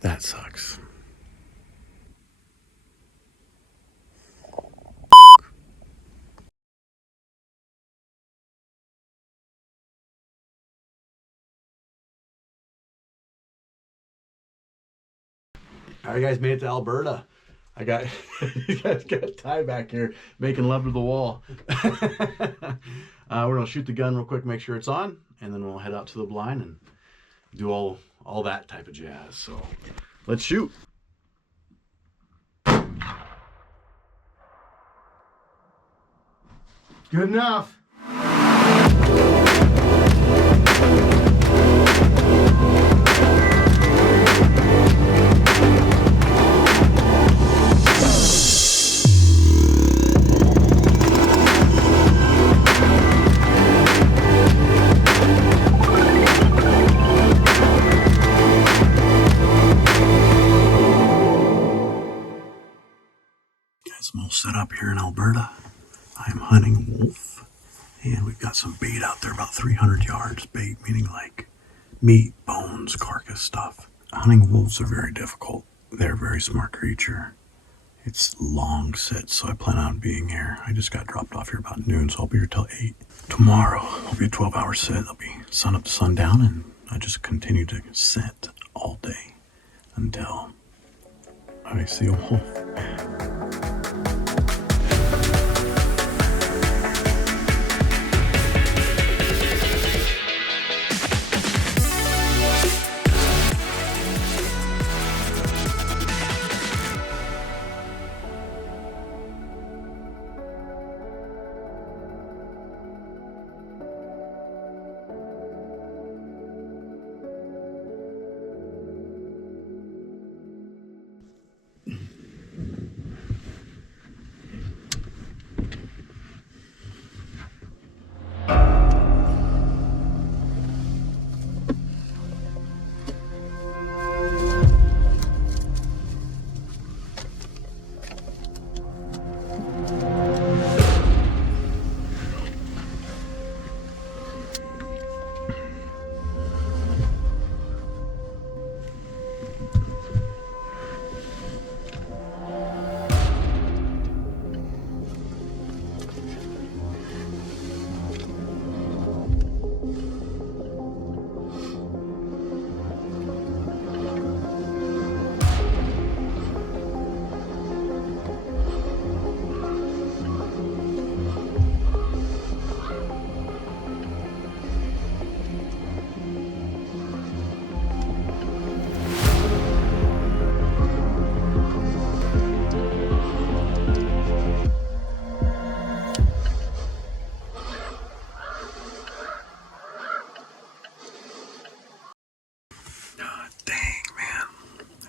That sucks. All right, guys, made it to Alberta. I got you guys got Ty back here making love to the wall. We're gonna shoot the gun real quick, make sure it's on, and then we'll head out to the blind and do all that type of jazz. So let's shoot. Good enough. I'm all set up here in Alberta. I'm hunting wolf, and we've got some bait out there about 300 yards. Bait meaning like meat, bones, carcass stuff. Hunting wolves are very difficult. They're a very smart creature. It's long sit, so I plan on being here. I just got dropped off here about noon, so I'll be here till 8. Tomorrow will be a 12-hour sit. It'll be sun up to sundown, and I just continue to sit all day until I see a wolf.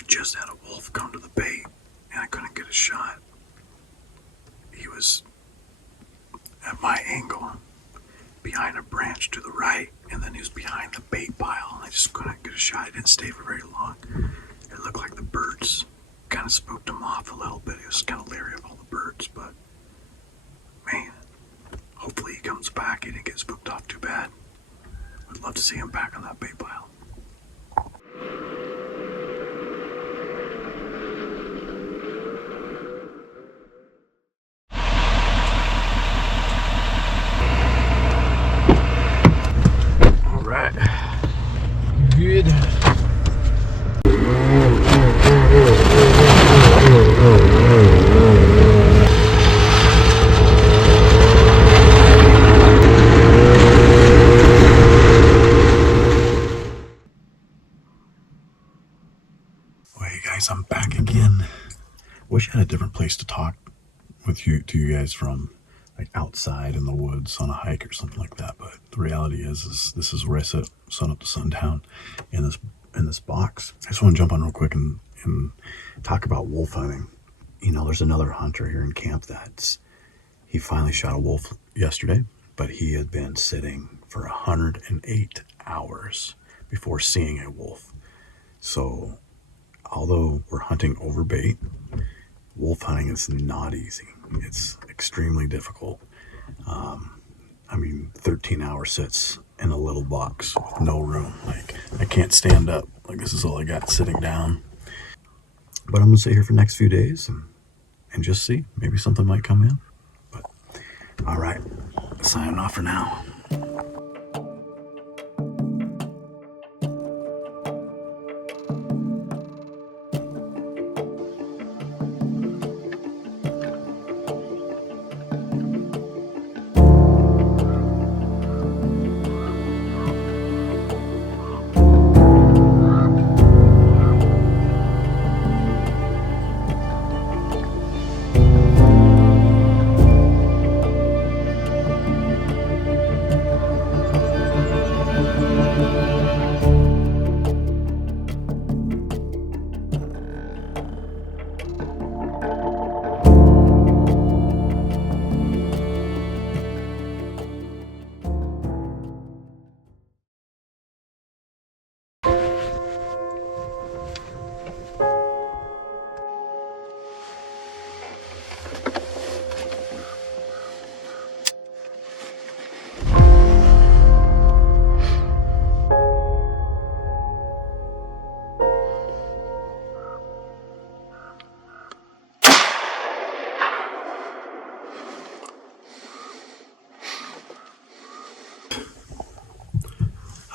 Just had a wolf come to the bait, and I couldn't get a shot. He was at my angle, behind a branch to the right, and then he was behind the bait pile, and I just couldn't get a shot. It didn't stay for very long. It looked like the birds kind of spooked him off a little bit. He was kind of leery of all the birds, but man, hopefully he comes back. He didn't get spooked off too bad. I'd love to see him back on that bait pile. Good. Well, hey guys, I'm back again. Wish I had a different place to talk with you guys from, like outside in the woods on a hike or something like that. But the reality is this is where I sit sun up to sundown in this box. I just want to jump on real quick and talk about wolf hunting. You know, there's another hunter here in camp he finally shot a wolf yesterday, but he had been sitting for 108 hours before seeing a wolf. So although we're hunting over bait, wolf hunting is not easy. It's extremely difficult. 13-hour sits in a little box with no room. Like, I can't stand up. Like, this is all I got sitting down. But I'm gonna sit here for the next few days and just see. Maybe something might come in. But all right, signing off for now.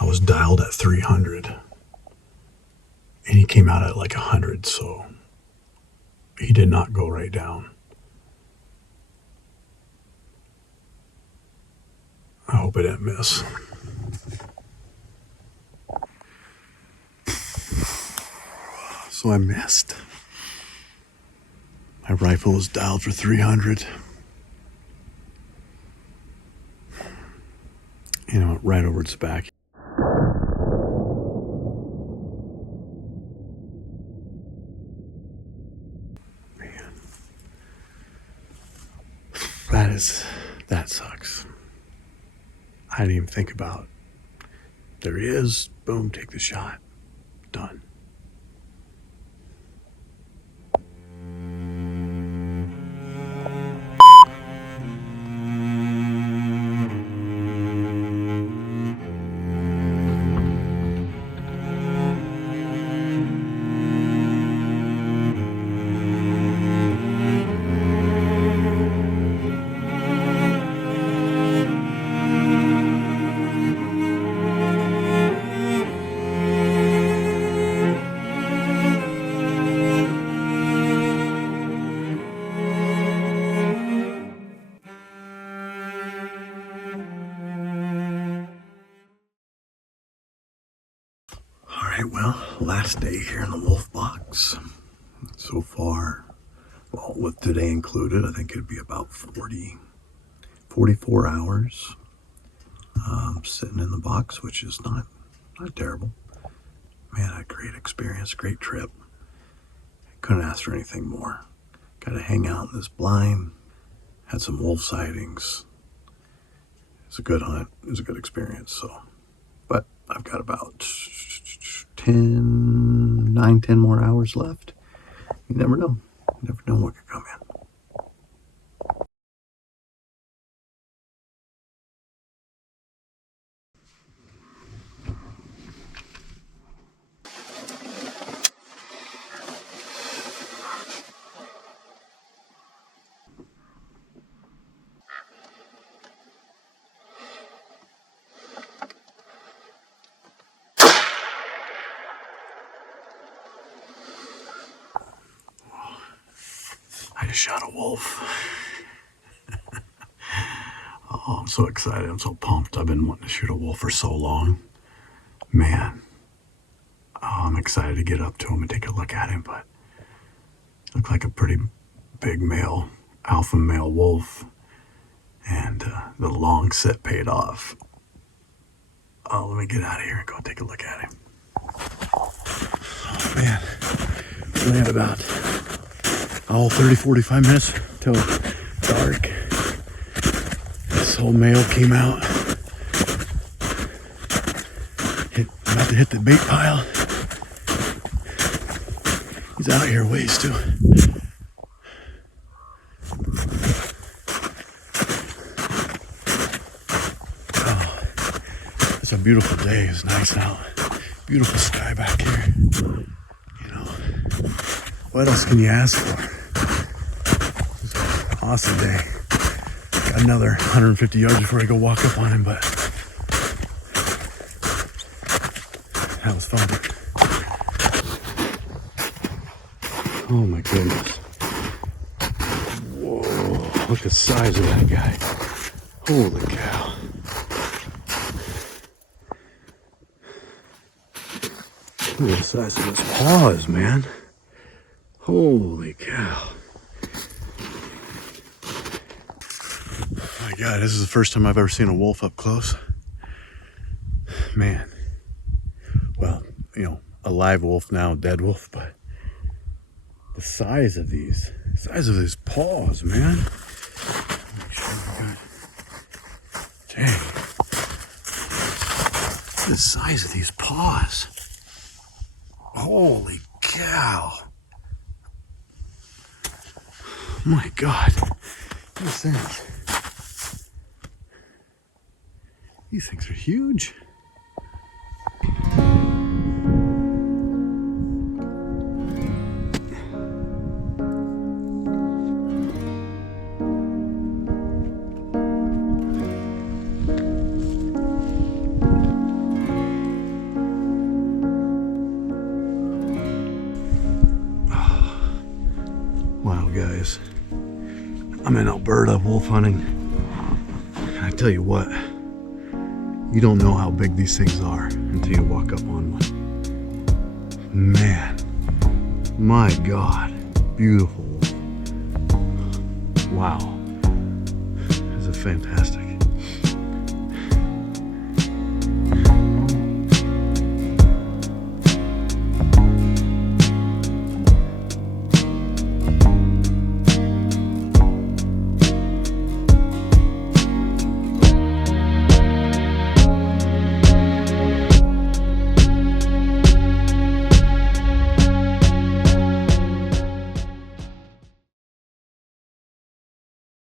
I was dialed at 300 and he came out at like 100, so he did not go right down. I hope I didn't miss. So I missed. My rifle was dialed for 300. You know, right over its back. Man. That sucks. I didn't even think about. There he is. Boom, take the shot. Done. Well, last day here in the wolf box. So far, well, with today included, I think it'd be about 44 hours sitting in the box, which is not terrible. Man, a great experience, great trip. Couldn't ask for anything more. Got to hang out in this blind. Had some wolf sightings. It's a good hunt. It was a good experience. So, but I've got about 10 more hours left. You never know. You never know what could come in. I just shot a wolf. Oh, I'm so excited. I'm so pumped. I've been wanting to shoot a wolf for so long. Man. Oh, I'm excited to get up to him and take a look at him, but he looked like a pretty big male, alpha male wolf. And the long sit paid off. Oh, let me get out of here and go take a look at him. Oh, man. We only had about 30-45 minutes till dark. This whole male came out. About to hit the bait pile. He's out here ways too. Oh, beautiful day. It's nice out. Beautiful sky back here. You know, what else can you ask for? Awesome day. Got another 150 yards before I go walk up on him, but that was fun. Oh my goodness. Whoa, look at the size of that guy. Holy cow. Look at the size of his paws, man. Holy cow. My God, this is the first time I've ever seen a wolf up close. Man. Well, you know, a live wolf now, dead wolf, but the size of these paws, man. Make sure we got, dang. Look at the size of these paws. Holy cow. My God. What's that? These things are huge. Wow, guys. I'm in Alberta wolf hunting. I tell you what, you don't know how big these things are until you walk up on one. Man, my God, beautiful wolf. Wow, this is fantastic.